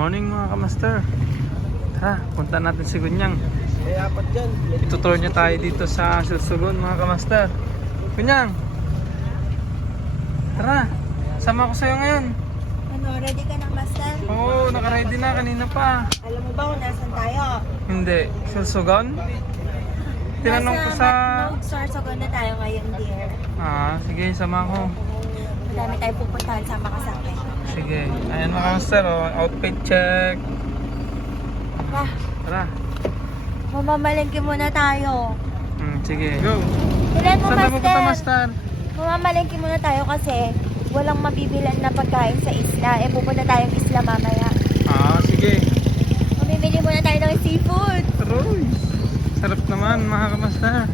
morning mga kamaster. Tara, punta natin si Gunyang. Apat dyan. Itutour niya tayo dito sa Sorsogon mga kamaster. Gunyang! Tara, sama ko sa'yo ngayon. Ano, ready ka na, master? Oo, nakaready na kanina pa. Alam mo ba kung nasan tayo? Hindi, Sorsogon? Tinanong ko sa... Sorsogon na tayo ngayon, dear. Sige, sama ko. Madami tayo pupuntahan, sama ka sa akin. Sige, ayan mga kamaster, outfit check. Tara. Mamamalengke muna tayo. Sige, go. Ilan mo, Saan tayo pupunta, master? master? Mamamalengke muna tayo kasi walang mabibilan na pagkain sa isla. Pupunta tayong isla mamaya. Sige. Mamimili muna tayo ng seafood. Aroy! Sarap naman mga kamaster.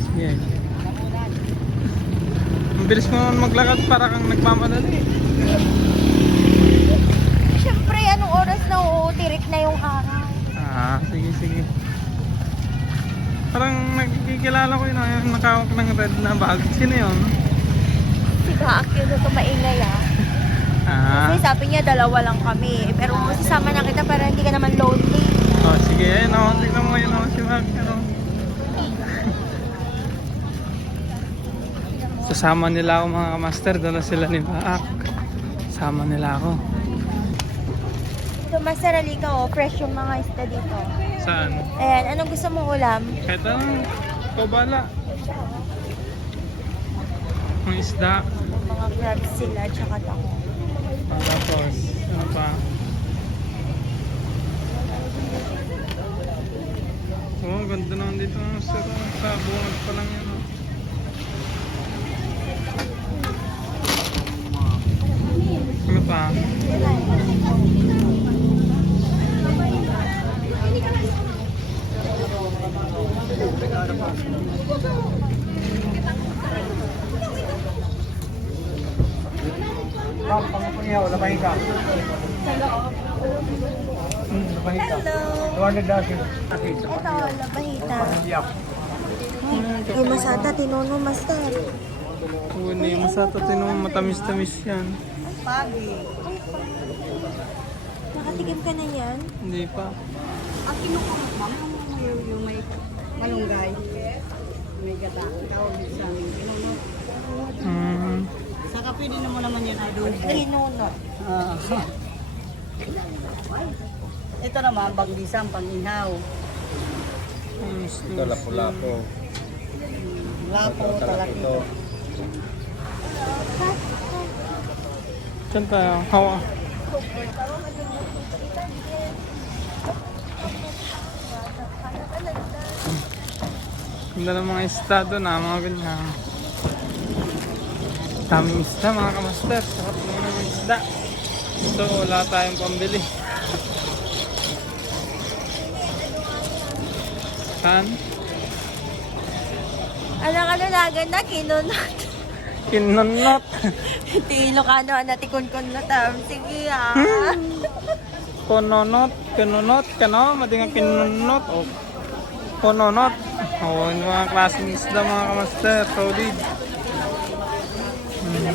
Sige. Mabilis mo naman maglakad para kang nagmamadali. Siyempre, anong oras na uutirik na yung araw? Sige. Parang nagkikilala ko yun, yung nakawak ng red na bag. Sino yun? Si Baak yun ito maingay Kasi sabi niya dalawa lang kami. Pero sasama na kita para hindi ka naman lonely. Sige, tignan mo yun si Mark. Sasama nila ako mga kamaster, dala sila ni Baak. Sama nila ako. So, Master Alika, fresh yung mga isda dito. Saan? Ayan, anong gusto mong ulam? Kahit anong, ikaw bala. Ang isda. Mga crabs sila, tsaka tako. Tapos, ano pa? Ganda naman dito ng sir. Sa bungad pa lang yan. Ano pa? Pangapunyaw, labahin ka. Labahin ka. Hello! Tuwan na dasin. Ito, labahita. Iyak. Ay, masata, tinono, Master. Uni, masata tinong matamis-tamis yan. Pagi. Nakatikim ka na yan? Hindi pa. Ang kinukuha ma'am, yung may malunggay, may gata, tawag din sa amin, kinunot. Saka pwede na mo naman yan adobo. Tinono. Ito naman, banggisang pang-ihaw. Ito, lapo-lapo. Lapo, talakito. Saan tayo? Hawa. Ganda ng mga isda doon mga ganyan. Daming isda mga kamaster. Sarap naman ng isda. So wala tayong pambili. Saan? Alang alalagan na, kinunot. Kinunot. Tilo ka na, natikon-kun na tam. Sige Kononot. Kinunot. Kano? Madinga kinunot. Kononot. Yung mga klaseng isda mga kamaster. Solid.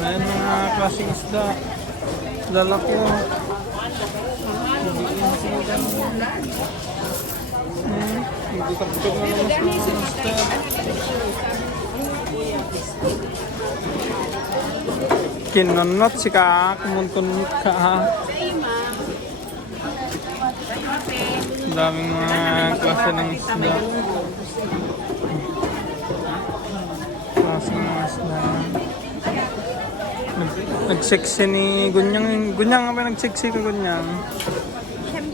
Ayan mga klaseng isda. Lalako. Hindi kapag na naman sa mga isda. Kinunot si ka. Kumuntunot ka. Ang daming mga klase ng isda. Klase ng isda. Nagseksi ni Gunyang. Gunyang nga ba nagseksi ka Gunyang?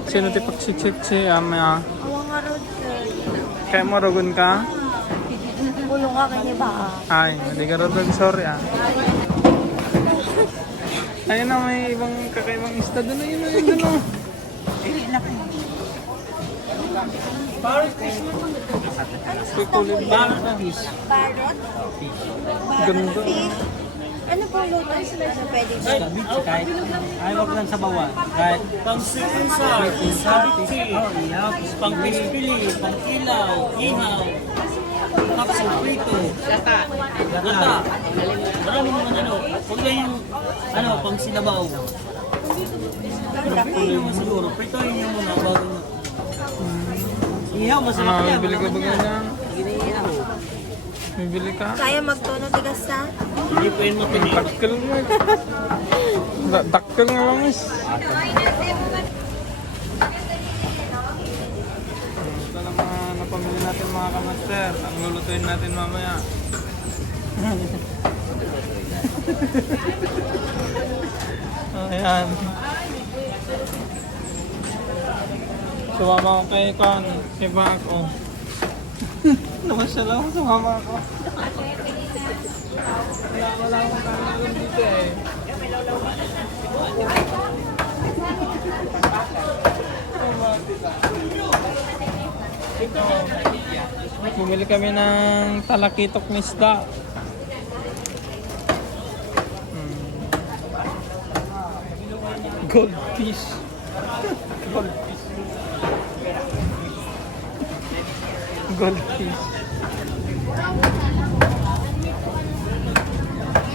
Sino ti pagsiksiksi? Amaya. Awang arod, sir. Kaya mo rogon ka? Bulong ka kanya ba? Ay, hindi ka rogon. Sorry Ayun na, may ibang kakaibang isda doon. Ayun doon. Kukulit ba? Parrot? Ganda. Fish? Ano po luto sila sa pwede ba? Kahit ayaw lang sa bawah. Kahit pang sinsay, sabiti, pang-pispili, pang-ilaw, ihaw, kapsul prito, gata. Marami naman Huwag lang yung pang sinabaw. Ang laki. Prituhin mo siguro. Prituhin nyo muna bago. Ihaw, masarap Ano, yan. bibili ka ba ganyan? Giniihaw. Bibili ka? Kaya magtono tigas na? Hindi pa yun matinig. Dakkel mo. Dakkel nga lang is. Ito lang mga napamili natin mga kamaster. Ang lulutuin natin mamaya. Ayan. Sumama ko kay Kon. Kay Bako. Namasyal ako, sumama ako. Wala akong kanalang dito eh. Ito. Bumili kami ng talakitok na isda. Goldfish. Goldfish. Goldfish.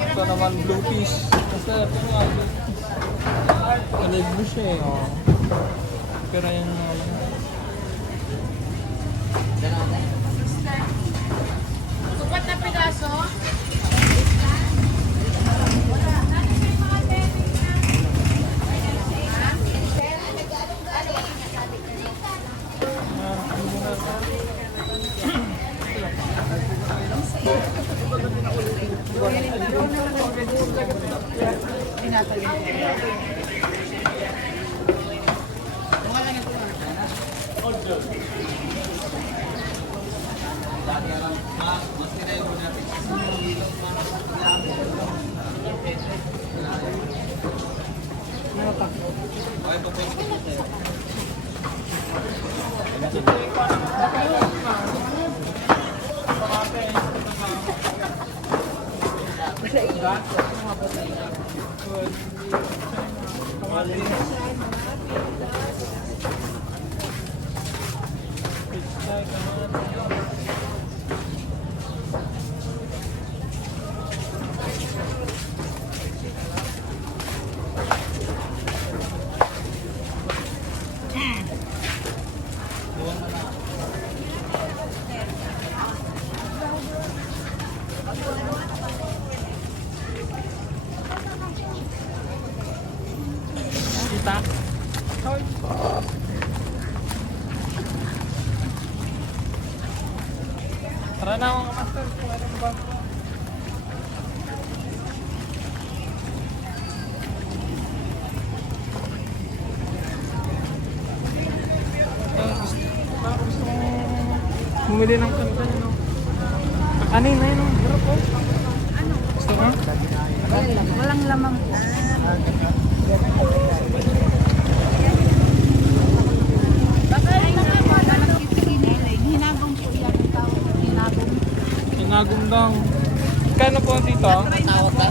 Ito naman bluefish. Basta ito nga bluefish. Kulay blue siya eh. Oh. Pero yan Sukat na pigaso? kita. Tara na mga kamaster. Kumain ba? Gusto kong bumili ng kanta no? Kanin na yun, no? Hirap po. Gusto mo? Walang lamang. Hinagong po yan ang tawag. Hinagong. Hinagong daw. Kano po dito? Tawag ka?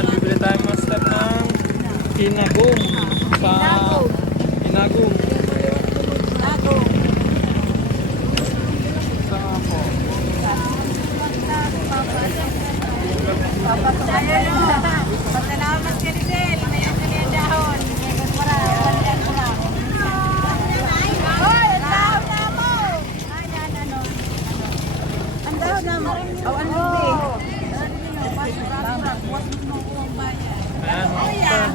Bibili tayo master ng hinagong sa hinagong. Sa po. Pasalamat ka ni Del. May ang kanyang dahon. Hoy, ang dahon na mo! Ang dahon na mo. Oh, ano din? Ayan, master.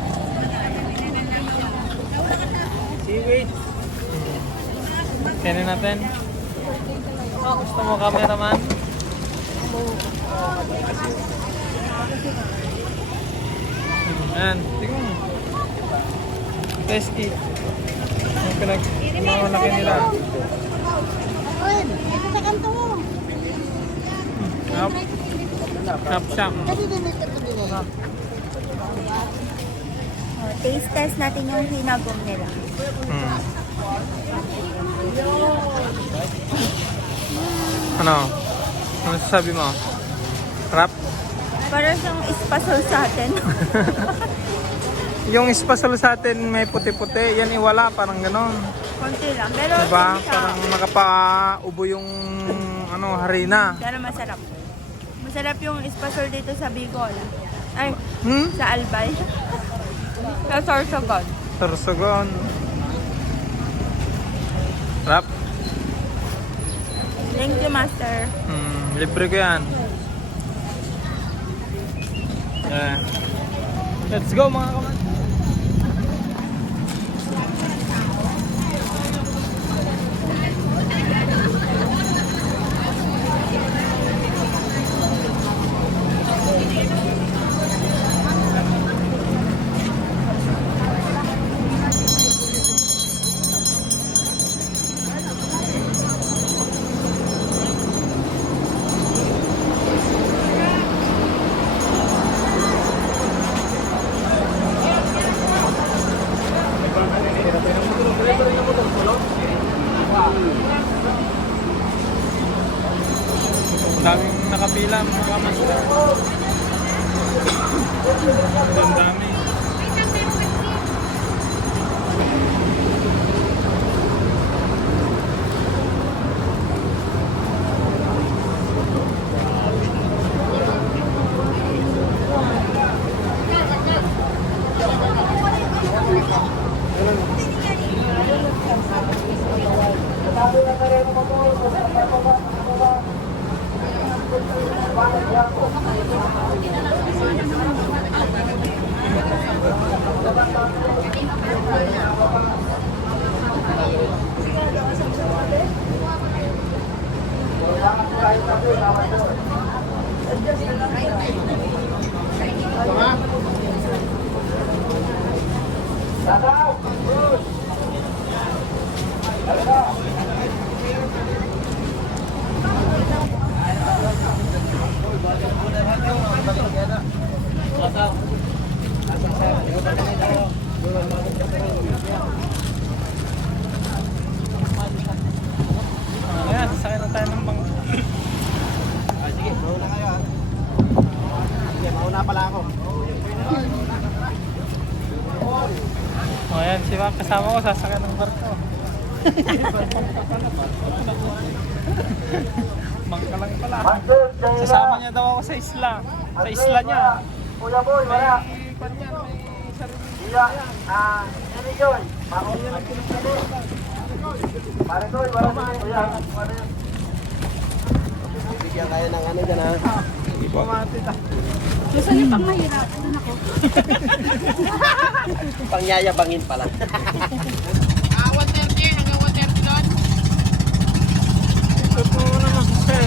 Seaweed. Kainin natin. Gusto mo cameraman? Ayan, tingnan mo. Test it. Yung pinag-malaki nila. Ito sa kanto mo. Hap. Hap shop. Taste test natin yung hinagong nila. Ano? Ano sasabi mo? Rap? Para siyang espasol sa atin. Yung espasol sa atin may puti-puti, yan iwala, parang ganon. Konti lang. Pero Diba? hindi siya. Parang nakapaubo yung harina. Pero masarap. Masarap yung espasol dito sa Bicol. Ay, Hmm? sa Albay. Sa Sorsogon. Sorsogon. Rap. Thank you, Master. Libre ko yan. Yeah. Let's go mga kaman. Daming nakapila mga kamasda. Ang dami. Ayan, sasakay na tayo ng bangka. Sige, mauna kayo ah. Sige, mauna pala ako. O ayan, si Mac kasama ko sasakay ng barko. Bangka lang pala. Sasama niya daw ako sa isla. Sa isla niya. Kuya Boy, wala. May kanyan, may sarili. Iya, ini Joy. Pare Joy, wala na kuya. Bigyan kayo ng ano dyan ha. Hindi ko mati ta. Gusto niyo pang mahirapan ako. Pangyayabangin pala. Ito po naman si Sir.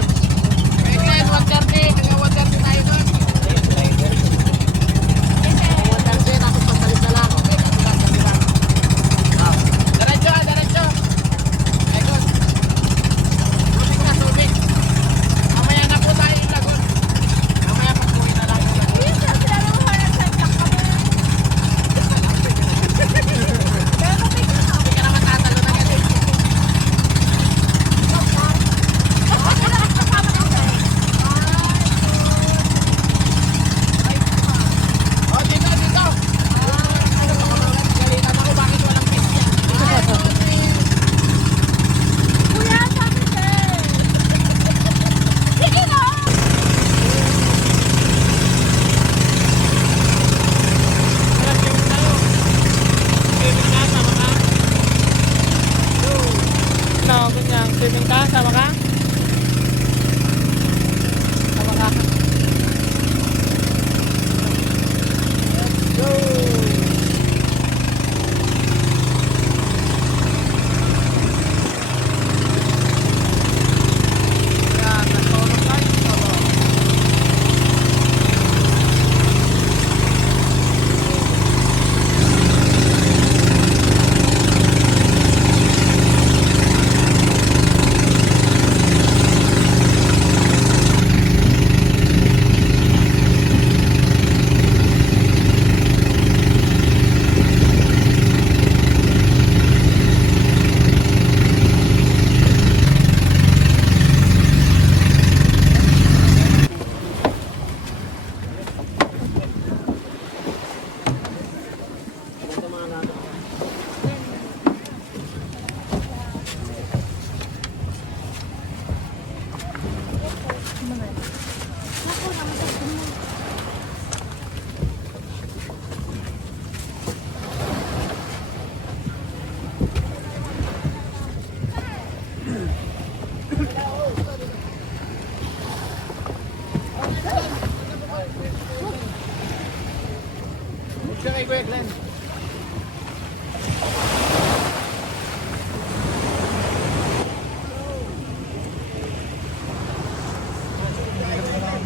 Siya kay Kuya Glenn.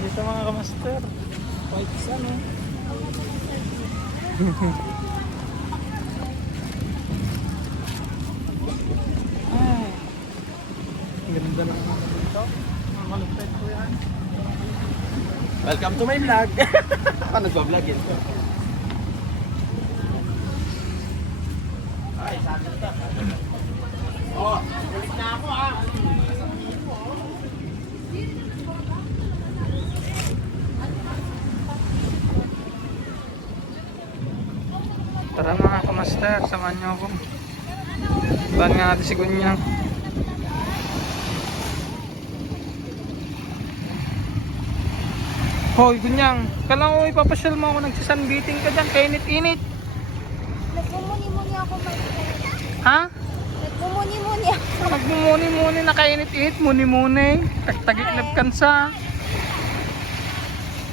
Dito mga kamaster. White sun oh. Ay. Ang ganda lang mga dito. Mga malupit ko yan. Welcome to my vlog. Ako nagbablog yun. Ay, sandal ka. Oh, ulit na ako ah. Tara mga kamaster, samahan niyo ako. Saan nga natin si Gunyang? Hoy Gunyang, kailangan ko ipapasyal mo ako, nagsisunbathing ka dyan, kainit-init. Nagmumuni-muni ako, Ha? Nagmumuni-muni ako. Nagmumuni-muni, nakainit-init, muni-muni. Tagtagitlab kansa.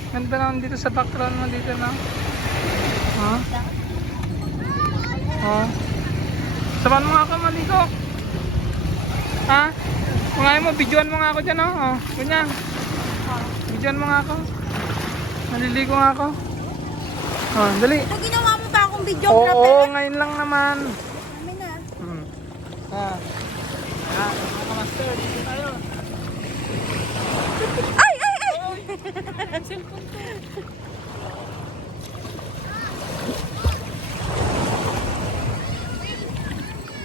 Ganda naman dito sa background mo dito na. Ha? Ha? Sabahan mo nga ako maligo. Ha? Kung ayaw mo, videoan mo nga ako dyan, oh. Gunyang. Videoan mo nga ako. Naliligo nga ako. Oh, dali. Ito ginawa mo ba akong videographer? Oo, ngayon lang naman. Kami na. Ah. Ah, mga master, dito tayo. Ay, ay, ay! Cellphone ko.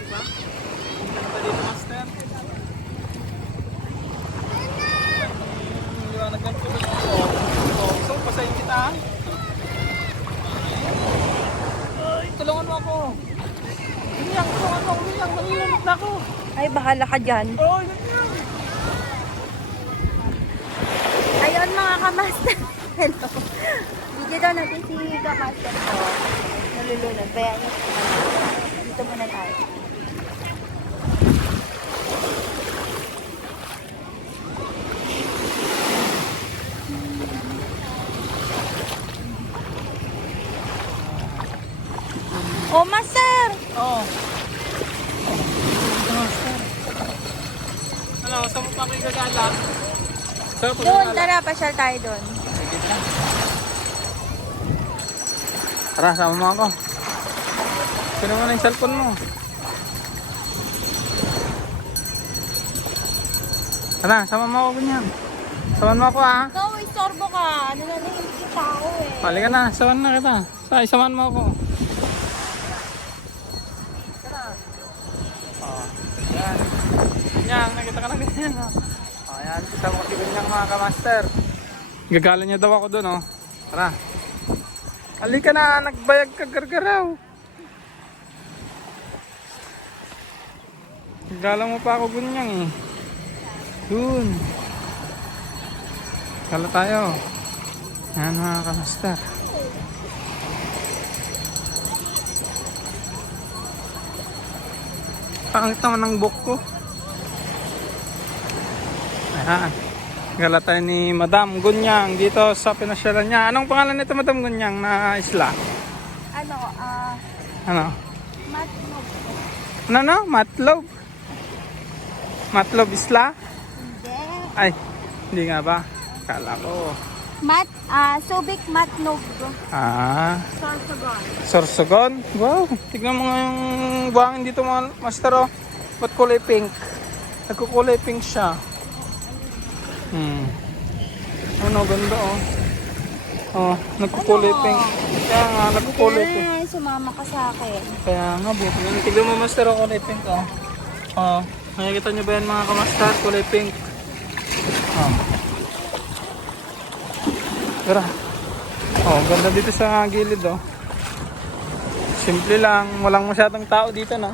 Diba? Ang ganda dito, master. Ang liwanag ng tubig. So, pasayin kita. Ay, tulungan mo ako. Gunyang, tulungan mo ako. Gunyang, nalilamig na ako. Ay, bahala ka dyan. Oh, Gunyang. Ayun mga kamaster. Hello. Video daw natin si kamaster ko. Nalulunod. Kaya dito muna tayo. Oh, master! Oo. Master. Ano, saan mo pa kayo gagala? Saan po Doon, gagala? tara, pasyal tayo doon. Tara, sama mo ako. Sino mo na yung cellphone mo? Tara, sama mo ako ganyan. Saman mo ako ha. Ikaw, istorbo ka. Ano na nahihigit ako eh. Pali ka na, saman na kita. Saman mo ako. Oh, yan. Ganyan, nakita ka na ganyan. Oh, yan, kita mo kasi ganyan mga kamaster. Gagala niya daw ako doon, oh. Tara. Halika na, nagbayag ka gargaraw. Gagala mo pa ako ganyan eh. Doon. Gala tayo. Yan mga kamaster. Pangit naman ng book ko. Ayan. Gala tayo ni Madam Gunyang dito sa pinasyalan niya. Anong pangalan nito Madam Gunyang na isla? Ano, Ano? matnog. Ano? Matlob? Matlob isla? Hindi. Ay, hindi nga ba? Kala ko. Subic matnog. Ah, Sorsogon. Sorsogon? Wow, tignan mo nga yung buhangin dito mga master oh. Ba't kulay pink? Nagkukulay pink siya. Ano, ganda oh. Oh, nagkukulay pink. Kaya nga, nagkukulay pink. Ay, sumama ka sa akin. Kaya nga, buti nga. Tignan mo master oh, kulay pink oh. Oh, nakikita nyo ba yan mga kamaster? Kulay pink. Oh. Tara. Oh, ganda dito sa gilid oh. Simple lang, walang masyadong tao dito no.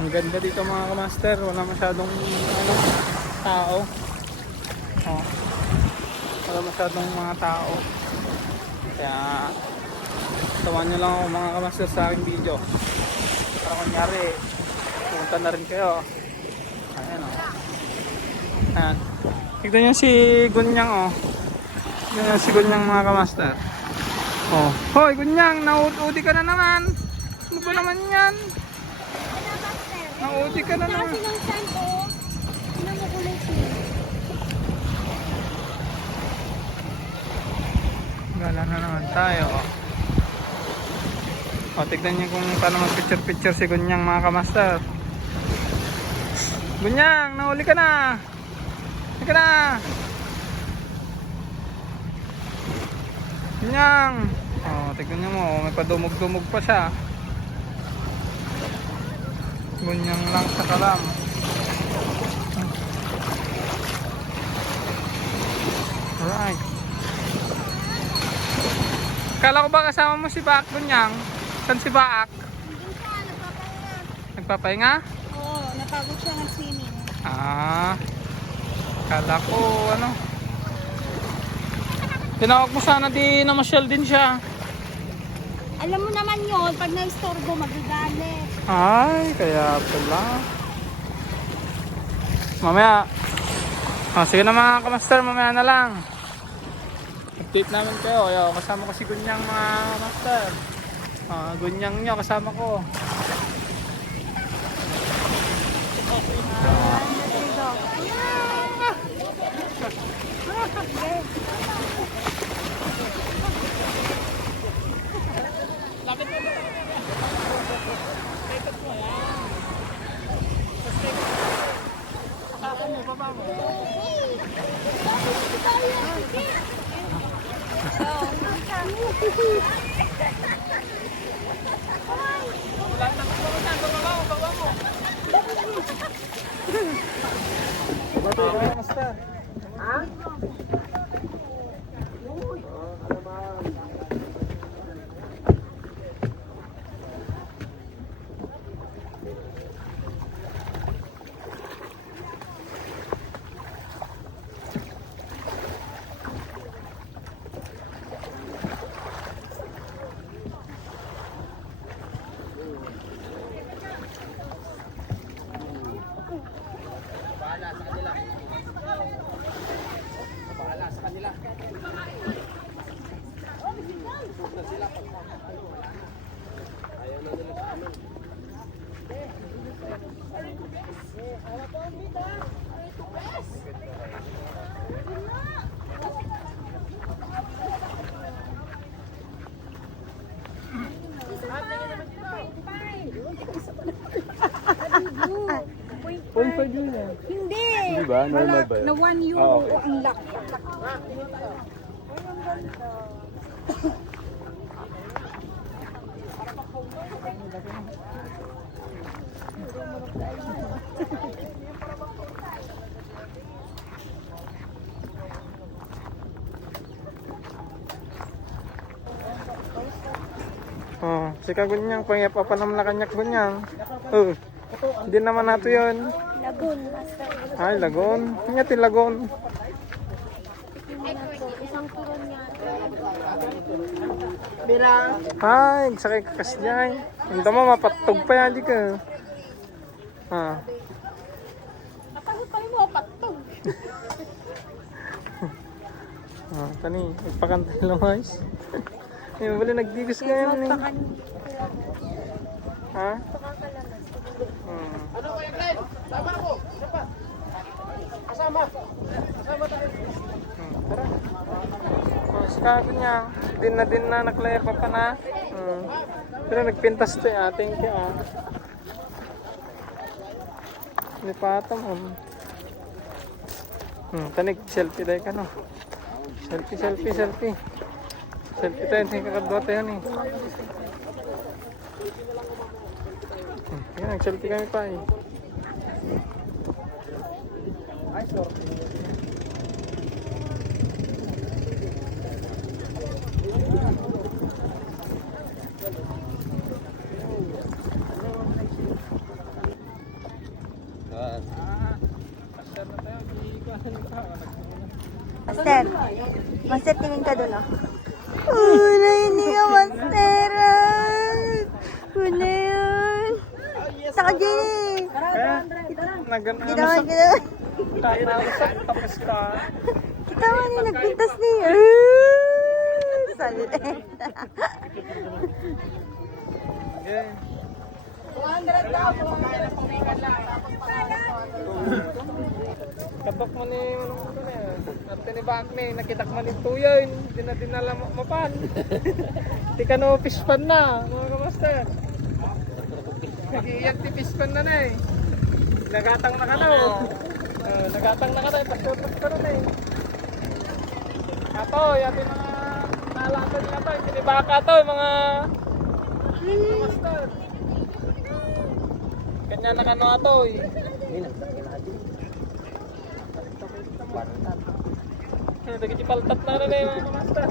Ang ganda dito mga kamaster, wala masyadong tao. Oh. Wala masyadong mga tao. Kaya tawan nyo lang ako mga kamaster sa aking video. Para kunyari, pumunta na rin kayo. Ayan oh. Ayan. Tignan nyo si Gunyang oh. Tignan nyo si Gunyang mga kamaster. Oh. Hoy, gunyang, nauudi ka na naman. Ano ba naman yan? Nauudi ka na naman. Kasi ng sun ko, namukulit eh. Gala na naman tayo. O, tignan niyo kung paano mag-picture-picture si Gunyang mga kamaster. Gunyang, nahuli ka na. Huli ka na. Gunyang. O, tignan niyo mo, may padumog-dumog pa siya. Gunyang lang sa kalam. Alright. Kala ko ba kasama mo si Baak, Gunyang? Saan si Baak? Hindi siya, nagpapahinga. Nagpapahinga? Oo, napagod siya ng swimming. Kala ko ano. Tinawag mo sana di namasyal din siya. Alam mo naman yun, pag na-istorbo, magagalit. Ay, kaya pala. Mamaya. Sige na mga kamaster, mamaya na lang. Update namin kayo. Yo, kasama ko si Gunyang mga kamaster. Gunyang nyo, kasama ko. Hindi. Di ba? Normal ba yun? Na 1 euro Ah, okay. ang laki. Si Kagunyang, pangipapanam na kanyak Gunyang. Hindi naman nato yun. Lagoon, master. Ay, lagon. Hinyatin lagon. Isang turon niya. Ay, sakay ka kasi dyan. Hinta mo, mapatog pa yan, di ka. Napagod pa rin mo, patog. Tani, magpakantay lang guys. Ay, wala nagdigos ka yan. Ha? Ano Kuya Glenn? Sama ako. Isa pa. Kasama. Kasama tayo. Tara. Si Kagunyang, din na naklaya pa na. Pero nagpintas to eh, thank you Hindi pa ata mo. Tanig, selfie tayo ka no. Selfie tayo, hindi kakadwa tayo eh. Yan, nag-selfie kami pa eh. Master. Master, tingin ka doon, oh. Wala, hindi ka, Master. Wala yun. Saka, Jenny. Hindi naman, Tatawasak, tapos ka. kita mo niya, nagpintas niya. Maliit. Okay. 200 daw. Katok mo ni at tinibak ni nakitak man ito yun. Hindi na dinala mapan. Di ka no pispan na mga kamaster. Nag-iiyak ti pispan na eh. Nagatang na ka na nagatang na ka na. Pagtutok ka na eh. Ato, yati mga nalaman nila to. Tinibaka to mga kamaster. Kanya na kano ato eh. Dagi paltat na rin eh mga master.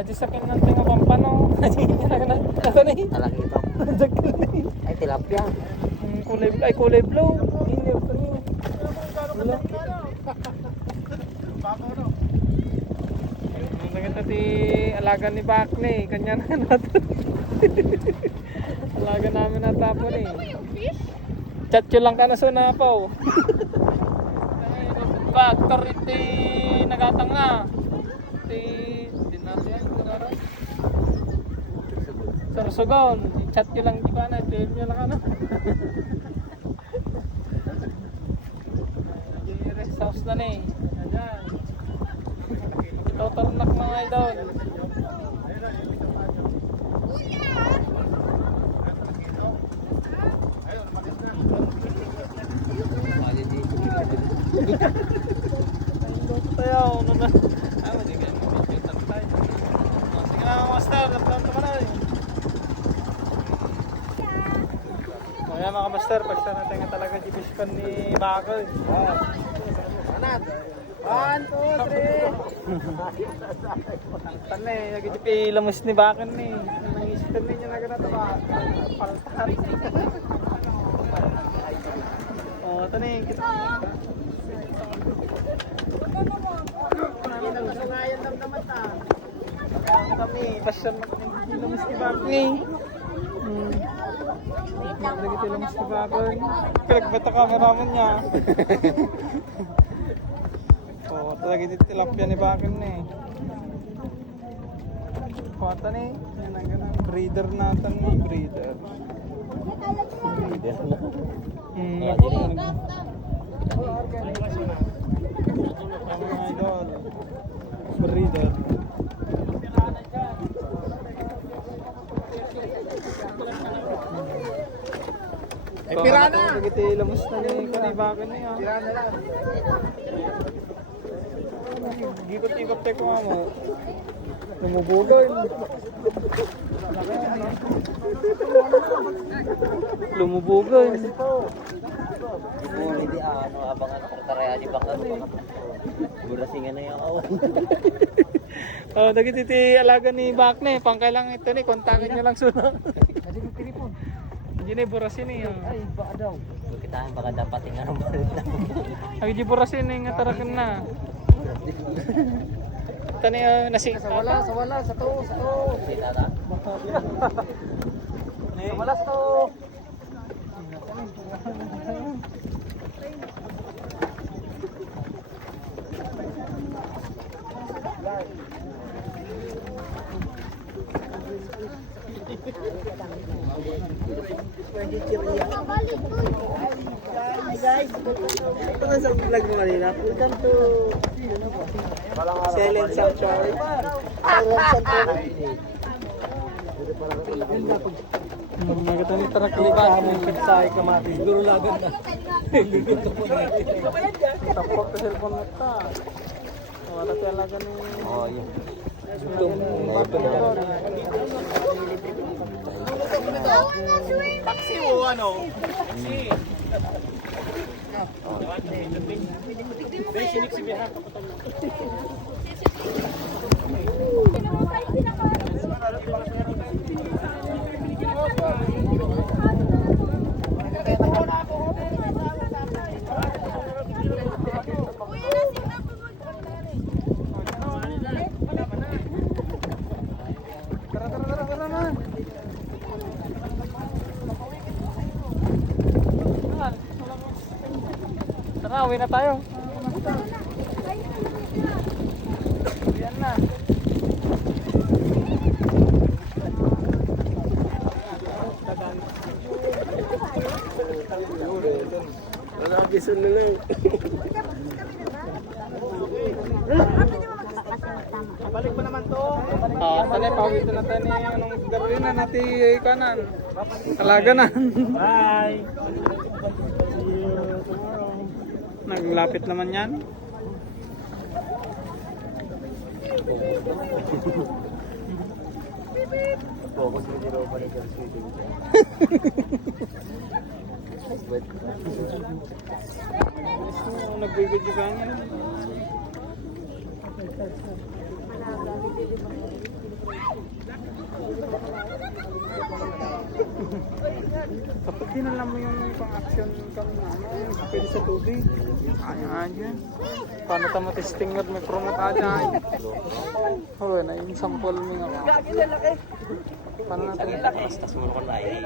Aji sakin ng tinga pampano. Aji na na. Ano ni? Talaki ito. Ay, tilapia. Kulay blue. Hindi ko ni. Wala. Nagita ti alaga ni Bakne, kanya na nato. Alaga namin na tapo ni. Chat ko lang ka na sunapaw. Baktor iti nagatang na. Ti dinasyan kunara. Sarsugon, chat ko lang di ba na, PM nyo lang ano. Rest house na ni. Ayan. Totornak mga idol. Tayo, ano na? Hindi kayo mamititan tayo. Sige na mga master, laplan ito ka na eh. Kaya mga master, pagsa natin nga talaga division ni Bakal. Anad. 1, 2, 3. Tan eh, nagitipi lamus ni Bakal ni. Nangistan ninyo na ganito ba? Paltar. Oh, ito ni, kita. Ngayon lang naman ta. Kaya kami, pasyon lamus ni Bakal ni. Nagitipi lamus ni Bakal. Pinagbata cameraman niya. Oh, talaga dito tilapia ni Bakal ni. Kuwata ni, yan ang ganun. Breeder natin ni, breeder. Breeder na. Mga idol. Breeder. Ay, pirana! Nagiti lamus na ni Kanibakan niya. Pirana lang. Gikot-ikot tayo ko nga mo. Lumubugay. Lumubugay. Hindi ano, abangan kung karaya di bangka. Burasingan na yung awan. Oh, dagiti ti alaga ni Bakne, pangkailang ito ni kontakin niyo lang suna. Hindi na burasin ni. Ay, baka daw. Kita baka dapat yung ano balik na. Ay di burasin ni nga tarakan na. Tani nasi. Sa wala, sa to. Sita na. Sa wala, sa to. Hi guys, ito nga sa vlog mo kanina. Welcome to Silent Sanctuary. Maganda ni tarak ni Bakne. Sa kamatis. Siguro lagan na. Tapos sa cellphone na ta. Oh, tapi alaga ni. Oh, yun. Taxi o ano? Si. Basic si Biha. na, uwi na tayo. Yan na. Wala bisan na lang. Balik mo naman to. Tali, pawit na tayo ni anong gawin na natin kanan. Talaga na. Bye! Naglapit naman yan. Focus mo dito pa rin kasi. Nagbibidyo ka niya. Kapag dinala mo yung pang-action cam na yung pwede sa tubig, sayang aja. Paano tayo matesting at may promote aja? Oo, na yung sample mo nga. Paano natin? Tas mo ko na eh.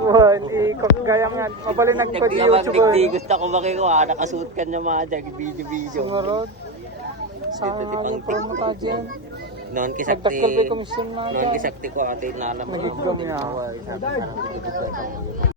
Wow, gaya nga. Mabali nagpa-YouTube. Gusto ko makikuha. Nakasuot ka na mga video-video. Sumarod. Sana nga yung promote aja. Noon Nagdakal ba yung komisyon na Noon kisakti ko ate na alam mo. nagigam niya.